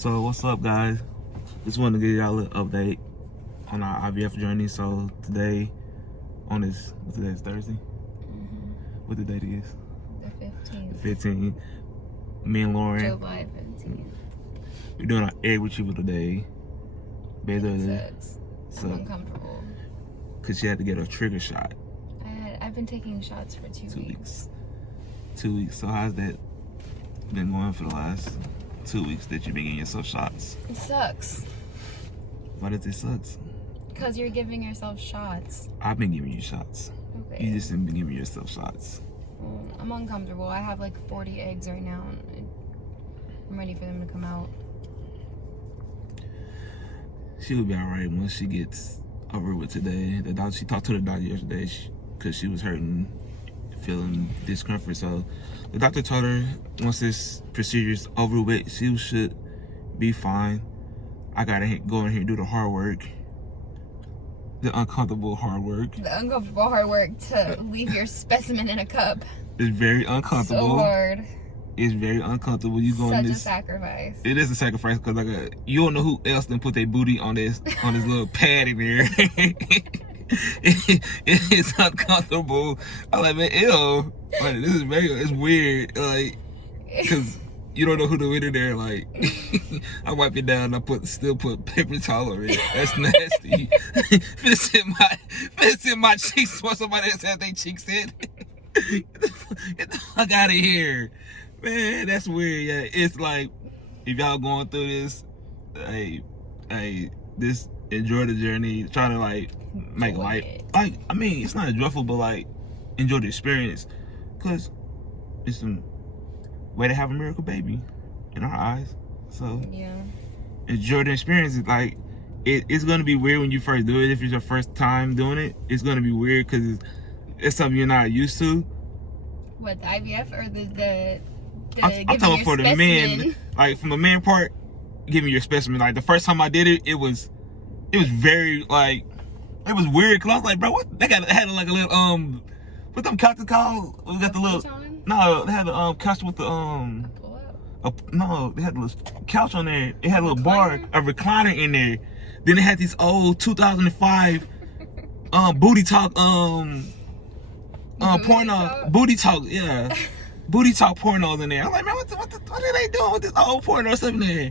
So what's up, guys? Just wanted to give y'all an update on our IVF journey. So today, on this, what's today? It's Thursday. What the date is? The 15th. 15th. Me and Lauren. July 15th. We're doing our egg retrieval today. It sucks. I'm uncomfortable. Cause she had to get a trigger shot. I've been taking shots for 2 weeks. 2 weeks. So how's that been going for the last 2 weeks that you've been getting yourself shots? It sucks. Why does it suck? Because you're giving yourself shots. I've been giving you shots. Okay. You just didn't been giving yourself shots. I'm uncomfortable. I have like 40 eggs right now. And I'm ready for them to come out. She'll be alright once she gets over with today. The doctor, she talked to the doctor yesterday because she was hurting, feeling discomfort. So the doctor told her once this procedure's over with, she should be fine. I gotta go in here and do the hard work, the uncomfortable hard work. The uncomfortable hard work to leave your specimen in a cup. It's very uncomfortable. So hard. It's very uncomfortable. You going Such this? a sacrifice. It is a sacrifice because you don't know who else then put their booty on this little pad in there. It's uncomfortable. I'm like, man, ew. Like, it's weird. Like, because you don't know who to put in there. Like, I wipe it down. I still put paper towel over it. That's nasty. It's in my cheeks once somebody else has their cheeks in. Get the fuck out of here. Man, that's weird. Yeah, it's like, if y'all going through this, this enjoy the journey. Try to like make life. Like, I mean, it's not joyful, but like enjoy the experience, cause it's a way to have a miracle baby in our eyes. So yeah, enjoy the experience. Like, it's gonna be weird when you first do it. If it's your first time doing it, it's gonna be weird because it's something you're not used to. What, the IVF or the I'm talking for the men. Like, from the man part, give me your specimen. Like, the first time I did it, it was very, like, it was weird. Cause I was like, bro, what? They had like a little, what them couches called? We got the little, no, they had the couch with the, no, they had a little couch on there. It had a little bar, a recliner in there. Then it had these old 2005, booty talk, porno, booty talk, yeah. Booty talk pornos in there. I'm like, man, what are they doing with this old porno stuff in there?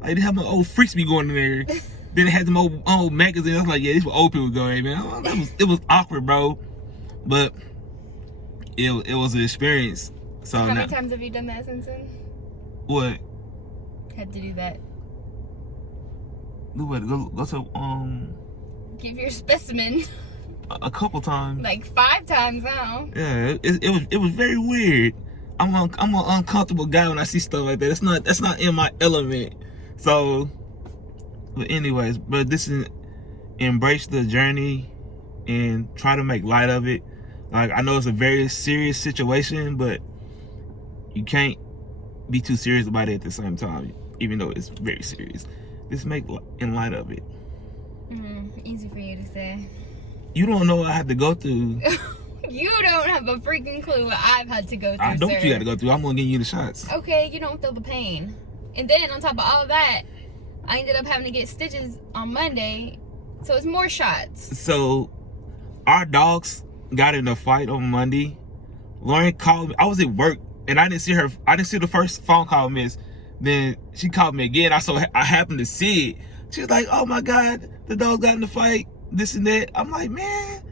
Like, they have my old freaks be going in there. Then it had them old magazines. I was like, yeah, this is where old people go, man. It was awkward, bro. But it was an experience. So how many times have you done that since then? What? Had to do that. Go to give your specimen. A couple times. Like 5 times now. Yeah, it was very weird. I'm an uncomfortable guy when I see stuff like that. That's not in my element. So, but anyways, but this is embrace the journey and try to make light of it. Like, I know it's a very serious situation, but you can't be too serious about it at the same time, even though it's very serious. Just make in light of it. Easy for you to say. You don't know what I had to go through. You don't have a freaking clue what I've had to go through, I know what you got to go through. I'm going to give you the shots. Okay, you don't feel the pain. And then on top of all of that, I ended up having to get stitches on Monday. So it's more shots. So our dogs got in a fight on Monday. Lauren called me. I was at work and I didn't see her. I didn't see the first phone call miss. Then she called me again. I happened to see it. She was like, oh my God, the dogs got in the fight. This and that. I'm like, man,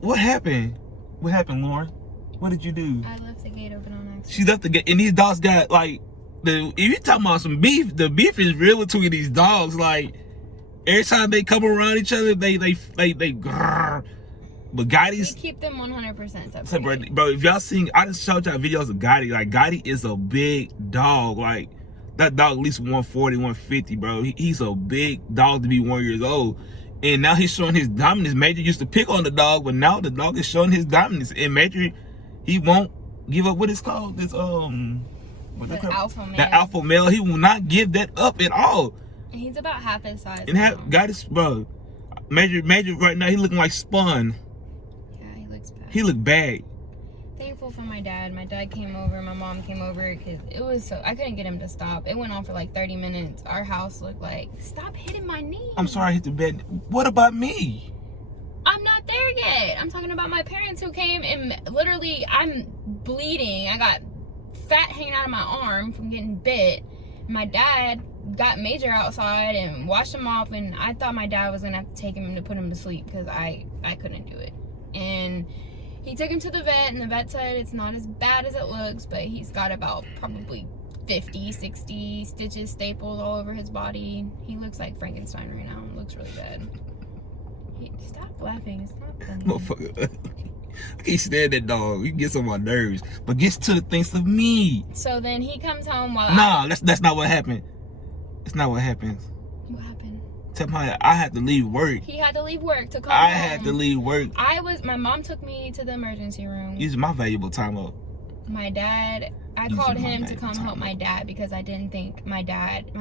what happened? What happened, Lauren? What did you do? I left the gate open on accident. She left the gate, and these dogs got like if you talking about some beef, the beef is real between these dogs. Like, every time they come around each other, they grrr. But Gotti's, we keep them 100% separate. Bro, if y'all seen, I just showed y'all videos of Gotti. Like, Gotti is a big dog. Like, that dog at least 140, 150, bro. He's a big dog to be 1 year old. And now he's showing his dominance. Major used to pick on the dog, but now the dog is showing his dominance. And Major, he won't give up what it's called. This alpha male. That alpha male, he will not give that up at all. He's about half his size. And got his, bro. Major right now, he looking like Spun. Yeah, he looks bad. He look bad. thankful for my dad. My dad came over, my mom came over, because it was so, I couldn't get him to stop. It went on for like 30 minutes. Our house looked like, stop hitting my knee. I'm sorry I hit the bed. What about me? I'm not there yet. I'm talking about my parents who came, and literally I'm bleeding. I got fat hanging out of my arm from getting bit. My dad got Major outside and washed him off, and I thought my dad was gonna have to take him to put him to sleep because I couldn't do it. And he took him to the vet, and the vet said it's not as bad as it looks, but he's got about probably 50, 60 stitches, staples all over his body. He looks like Frankenstein right now. It looks really bad. Stop laughing. It's not funny. Motherfucker. I can't stand that dog. He gets on my nerves. But gets to the things of me. So then he comes home while that's not what happened. That's not what happens. What happened? Tell me I had to leave work. He had to leave work to come I home. had to leave work. My mom took me to the emergency room. Using my valuable time up. My dad, I called him to come help my dad because I didn't think my dad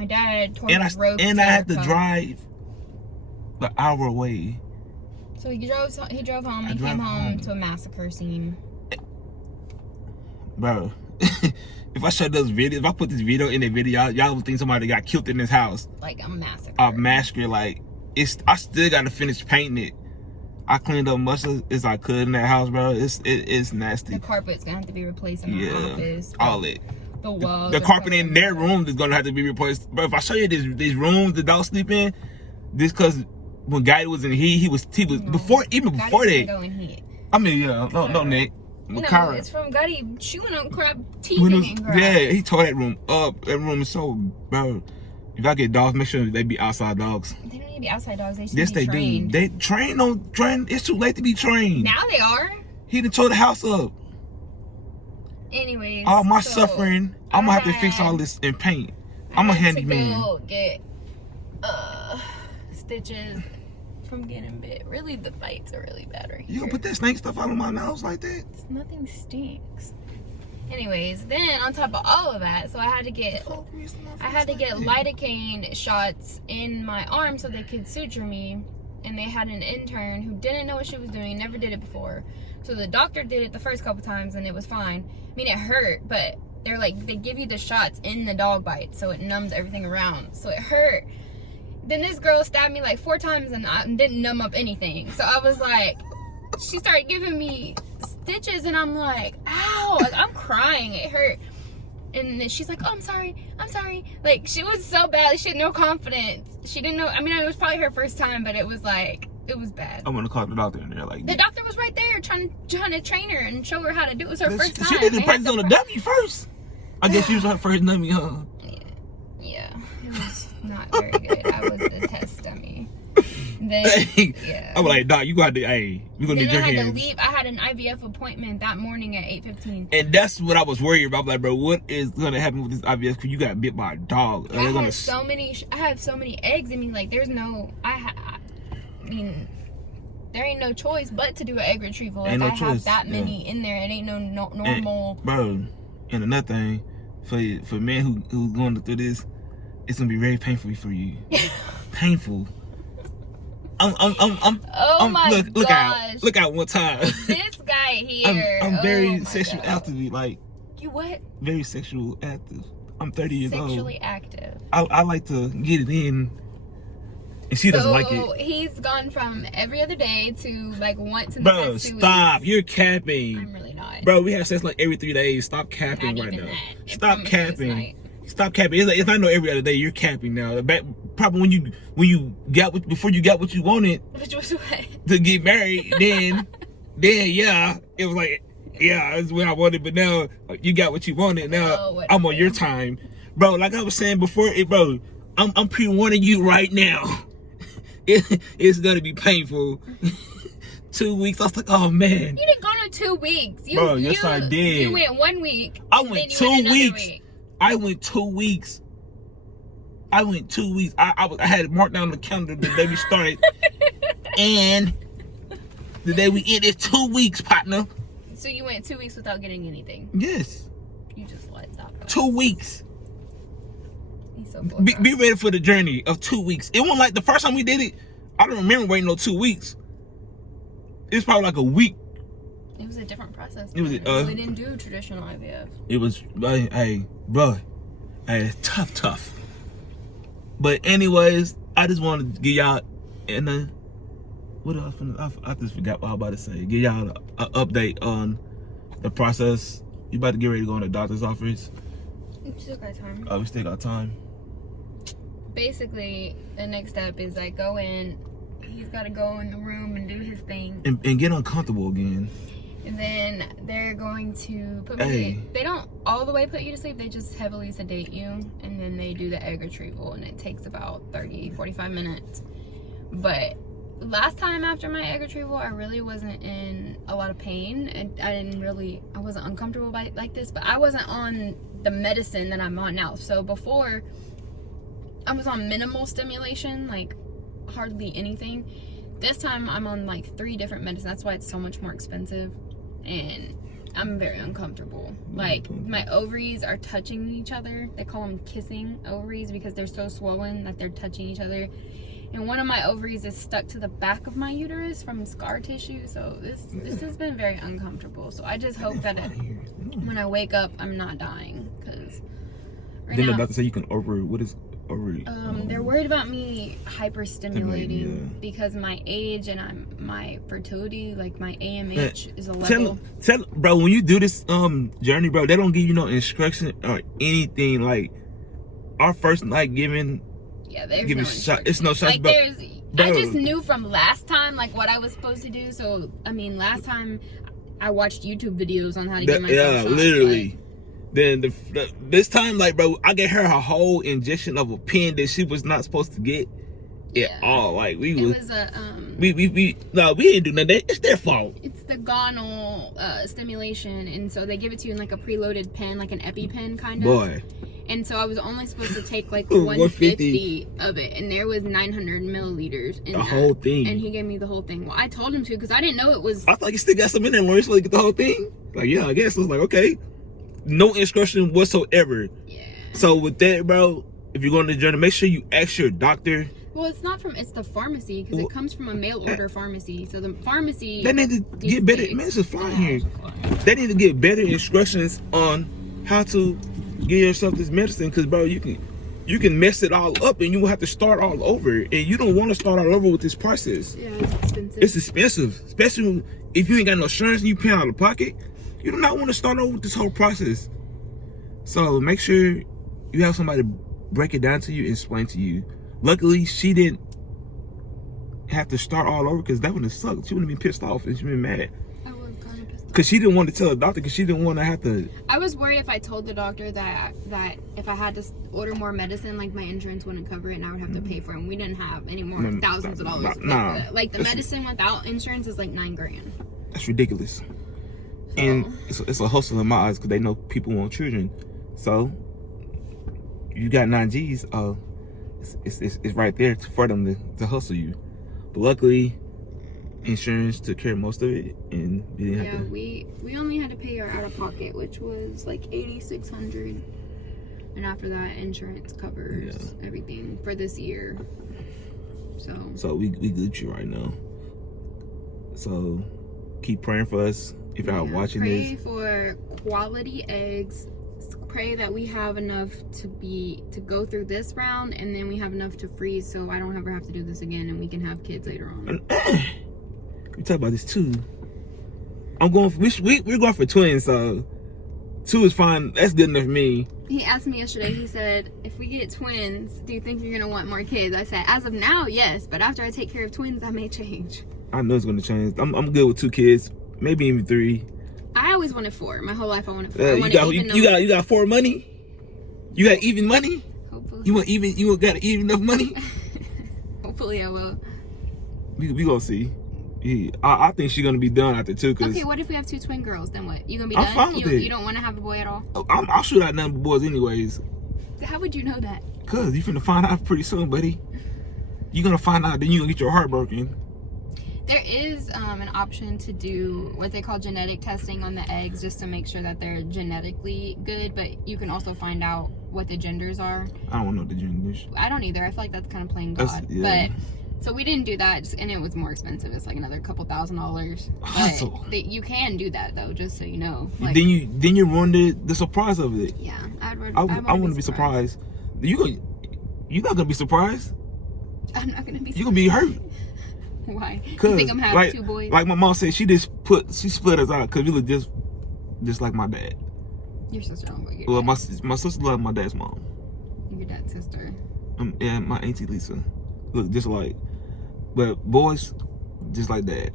tore his rope. And I had to drive an hour away. So he drove home and came home to a massacre scene. Bro, if I show those videos, if I put this video in the video, y'all would think somebody got killed in this house. Like a massacre. A massacre, like, I still gotta finish painting it. I cleaned up much as I could in that house, bro. It's nasty. The carpet's gonna have to be replaced in my office. All it. The walls. The carpet in their room is gonna have to be replaced. Bro, if I show you these rooms the dogs sleep in, this cause when Guy was in heat, he was before that. Go in heat. I mean, yeah, no, Nick. No, it's from Gotti chewing on crap, teeth and crap. Yeah, he tore that room up. That room is so, bro. If I get dogs, make sure they be outside dogs. They don't need to be outside dogs. They should yes, be trained. They train. It's too late to be trained. Now they are. He done tore the house up. Anyways, all my suffering, I'm gonna have to fix all this and paint. I'm a handyman. Go get stitches from getting bit. Really, the bites are really bad right here. You gonna put that snake stuff out of my nose like that? Nothing stinks. Anyways, then on top of all of that, so I had to get lidocaine shots in my arm so they could suture me. And they had an intern who didn't know what she was doing, never did it before. So the doctor did it the first couple times and it was fine. I mean, it hurt, but they're like, they give you the shots in the dog bite, so it numbs everything around. So it hurt. Then this girl stabbed me like 4 times and didn't numb up anything. So I was like, she started giving me stitches and I'm like, ow, like, I'm crying, it hurt. And then she's like, oh, I'm sorry. Like, she was so bad, she had no confidence. She didn't know, I mean, it was probably her first time, but it was like, it was bad. I'm gonna call the doctor in there like the doctor was right there trying to train her and show her how to do it. It was her first time. She did the practice on the dummy first. I guess she was her first dummy, huh? Yeah, it was not very good. I was a test dummy. Then, yeah. I was like, Doc, you got to, hey, we're gonna need your hands. I had to leave. I had an IVF appointment that morning at 8:15. And that's what I was worried about. I'm like, bro, what is gonna happen with this IVF? Because you got bit by a dog. I have so many eggs in me. Like, there's no, I mean, there ain't no choice but to do an egg retrieval. Like, I have that many in there. It ain't no normal. And, bro, and another thing, for men who's going through this, it's gonna be very painful for you. Painful. Look out one time. This guy here. I'm very sexually active. Like, you what? Very sexual active. I'm 30 years old. Sexually active. I like to get it in, and she doesn't like it. He's gone from every other day to like once in the past 2 weeks. Bro, stop! You're capping. I'm really not. Bro, we have sex like every 3 days. Stop capping right now. Stop capping. Stop capping. It's not no every other day. You're capping now. Probably when you got before you got what you wanted. Which was what? To get married. Then yeah, it was like, yeah, that's what I wanted. But now you got what you wanted. Now I'm on your time, bro. Like I was saying before, bro. I'm pre-warning you right now. It's gonna be painful. 2 weeks. I was like, oh man. You didn't go to 2 weeks. Bro, yes I did. You went 1 week. I went 2 weeks. I went 2 weeks. I had it marked down on the calendar the day we started. And the day we ended, 2 weeks, partner. So you went 2 weeks without getting anything? Yes. You just let that go. 2 weeks. He's so be ready for the journey of 2 weeks. It wasn't like the first time we did it. I don't remember waiting no 2 weeks. It's probably like a week. It was a different process. It was we didn't do traditional IVF. It was, hey, bro, hey, tough. But anyways, I just wanted to give y'all, and what else? I just forgot what I was about to say. Give y'all an update on the process. You about to get ready to go in the doctor's office? We still got time. Oh, we still got time. Basically, the next step is I go in. He's got to go in the room and do his thing. And get uncomfortable again. And then they're going to put me they don't all the way put you to sleep. They just heavily sedate you. And then they do the egg retrieval. And it takes about 30-45 minutes. But last time after my egg retrieval, I really wasn't in a lot of pain. And I wasn't uncomfortable like this. But I wasn't on the medicine that I'm on now. So before, I was on minimal stimulation, like hardly anything. This time I'm on like 3 different medicines. That's why it's so much more expensive, and I'm very uncomfortable. Like, my ovaries are touching each other. They call them kissing ovaries because they're so swollen that they're touching each other. And one of my ovaries is stuck to the back of my uterus from scar tissue. So this has been very uncomfortable. So I just hope that when I wake up, I'm not dying. Because right now, the doctor say you can what is ovary? They're worried about me hyperstimulating because my age and my fertility, like my AMH is a level. Tell bro, when you do this journey, bro, they don't give you no instruction or anything. Like our first night giving. Yeah, there's no shot. It's no shots, like, bro. I just knew from last time, like, what I was supposed to do. So, I mean, last time I watched YouTube videos on how to get myself shots. Literally. Like, then this time, like, bro, I gave her a whole injection of a pen that she was not supposed to get at all. Like, we didn't do nothing. It's their fault. It's the gonal stimulation, and so they give it to you in like a preloaded pen, like an EpiPen kind of. Boy. And so I was only supposed to take like 150 of it, and there was 900 milliliters in the whole thing. And he gave me the whole thing. Well, I told him to because I didn't know it was. I thought you still got some in there, Lawrence, so you get the whole thing. Like, yeah, I guess. I was like, okay, no instruction whatsoever. Yeah. So with that, bro, if you're going to the journey, make sure you ask your doctor. Well, it's the pharmacy because it comes from a mail order pharmacy. So the pharmacy. They need to get better. Man, it's just flying here. They need to get better instructions on how to give yourself this medicine, because bro, you can mess it all up and you will have to start all over, and you don't want to start all over with this process. Yeah, it's expensive. It's expensive, especially if you ain't got no insurance and you pay out of pocket. You do not want to start over with this whole process. So make sure you have somebody break it down to you and explain to you. Luckily, she didn't have to start all over, because that would have sucked. She would have been pissed off and she would have been mad. Because she didn't want to tell the doctor, because she didn't want to have to. I was worried if I told the doctor that if I had to order more medicine, like my insurance wouldn't cover it and I would have to pay for it. And we didn't have any more thousands of dollars. Like the medicine without insurance is like $9,000. That's ridiculous. So, and it's a hustle in my eyes, because they know people want children. So you got 9 G's. It's right there for them to hustle you. But luckily, insurance took care of most of it, and we didn't have to. we only had to pay our out of pocket, which was like $8,600, and after that, insurance covers everything for this year. So we good you right now. So keep praying for us if you're watching this. Pray for quality eggs. Pray that we have enough to go through this round, and then we have enough to freeze, so I don't ever have to do this again, and we can have kids later on. We talk about this too. We're going for twins, so 2 is fine. That's good enough for me. He asked me yesterday, he said, if we get twins, do you think you're gonna want more kids? I said, as of now, yes, but after I take care of twins, that may change. I know it's gonna change. I'm good with 2 kids, maybe even 3. I always wanted 4. My whole life I wanted 4. You got 4 money? You got even money? Hopefully. You got even enough money? Hopefully I will. We gonna see. I think she's gonna be done after 2. Okay, what if we have 2 twin girls? Then what? You gonna be I'm done? Fine with it. You don't want to have a boy at all? I'll shoot out none but boys anyways. How would you know that? Cause you finna find out pretty soon, buddy. You're gonna find out, then you're gonna get your heart broken. There is an option to do what they call genetic testing on the eggs, just to make sure that they're genetically good, but you can also find out what the genders are. I don't know the genders. I don't either. I feel like that's kind of playing God. But So we didn't do that, and it was more expensive. It's like another couple $1,000. Hustle. But you can do that though, just so you know. Like, then you ruined the surprise of it. Yeah, I want to be surprised. You're not gonna be surprised. I'm not gonna be surprised. You're gonna be hurt. Why? You think I'm having 2 boys? Like my mom said, she split us out because we look just like my dad. Your sister don't like your Well, dad. my sister loved my dad's mom. Your dad's sister. Yeah, my auntie Lisa look just like, but boys just like dad.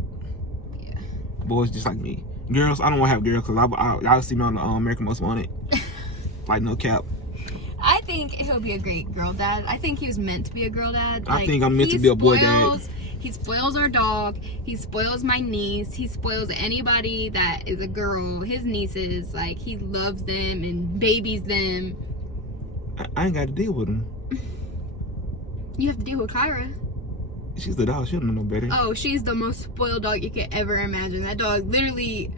Yeah. Boys just like me. Girls, I don't want to have girls because I see me on the American Most Wanted. Like no cap. I think he'll be a great girl dad. I think he was meant to be a girl dad. I think I'm meant to be a boy dad. He spoils our dog. He spoils my niece. He spoils anybody that is a girl. His nieces, like, he loves them and babies them. I ain't got to deal with him. You have to deal with Kyra. She's the dog. She don't know no better. Oh, she's the most spoiled dog you could ever imagine. That dog literally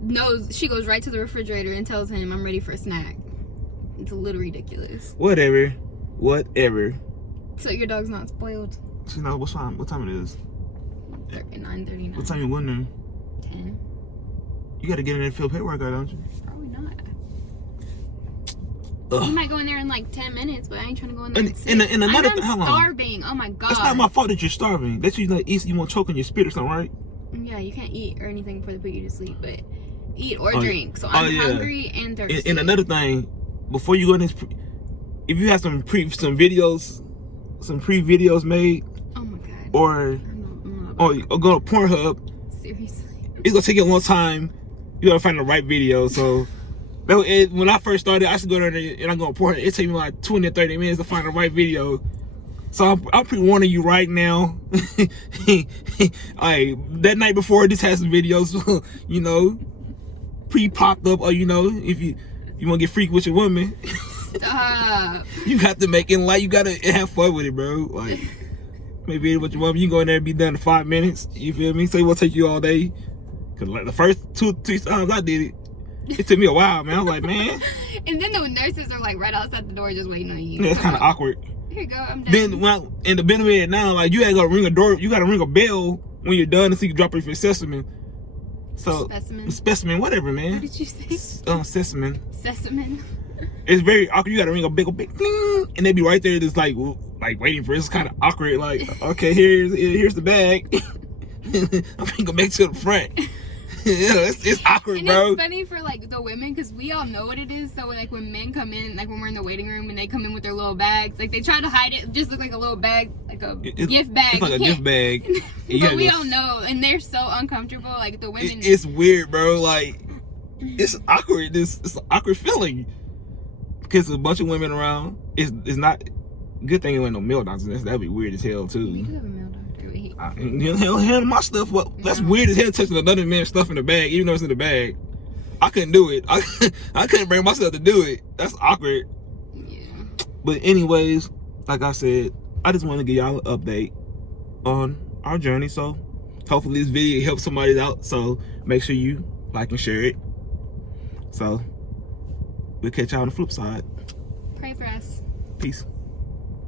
knows. She goes right to the refrigerator and tells him, "I'm ready for a snack." It's a little ridiculous. Whatever. So your dog's not spoiled? She knows what time it is. 9:39. What time you went there? 10. You got to get in there and fill paperwork out, don't you? Probably not. Ugh. You might go in there in like 10 minutes, but I ain't trying to go in there. And another thing, I'm starving. Oh my god. It's not my fault that you're starving. That's you like you want to choke on your spit or something, right? Yeah, you can't eat or anything before they put you to sleep, but eat or drink. So I'm hungry and thirsty. And another thing, before you go in this, if you have some pre-videos made, oh my god, or go to Pornhub, seriously, it's gonna take you a long time. You gotta find the right video. So when I first started, I used to go there and I go to Pornhub. It take me like 20 or 30 minutes to find the right video. So I'm pre-warning you right now. That night before, this has some videos, you know, pre-popped up, or you know, if you want to get freaky with your woman. Stop. You got to make it light. You gotta have fun with it, bro. Like, maybe with your mom, you can go in there and be done in 5 minutes. You feel me? So it will take you all day. Cause like the first 2-3 times I did it took me a while, man. I was like, man. And then the nurses are like right outside the door just waiting on you. Yeah, it's kind of awkward. Here you go, I'm done. Then in the benefit now, like you gotta ring a door. You gotta ring a bell when you're done to see you drop off your specimen. So specimen, whatever, man. What did you say? Specimen. Specimen. It's very awkward. You gotta ring a big bling, and they be right there, just like waiting for it. It's kind of awkward. Like, okay, here's the bag. I'm gonna make it to the front. Yeah, it's awkward, and bro. It's funny for like the women because we all know what it is. So like when men come in, like when we're in the waiting room and they come in with their little bags, like they try to hide it, just look like a little bag, like a gift bag. It's like a gift bag. But we all know, and they're so uncomfortable. Like the women, it's weird, bro. Like it's awkward. It's an awkward feeling because a bunch of women around. It's not good thing you ain't no male doctors. That'd be weird as hell too. We do have a male doctor. Hell, handle my stuff. Well, that's weird as hell, touching another man's stuff in the bag, even though it's in the bag. I couldn't do it. I couldn't bring myself to do it. That's awkward. Yeah. But anyways, like I said, I just want to give y'all an update on our journey. So hopefully this video helps somebody out. So make sure you like and share it. So we'll catch y'all on the flip side. Pray for us. Peace.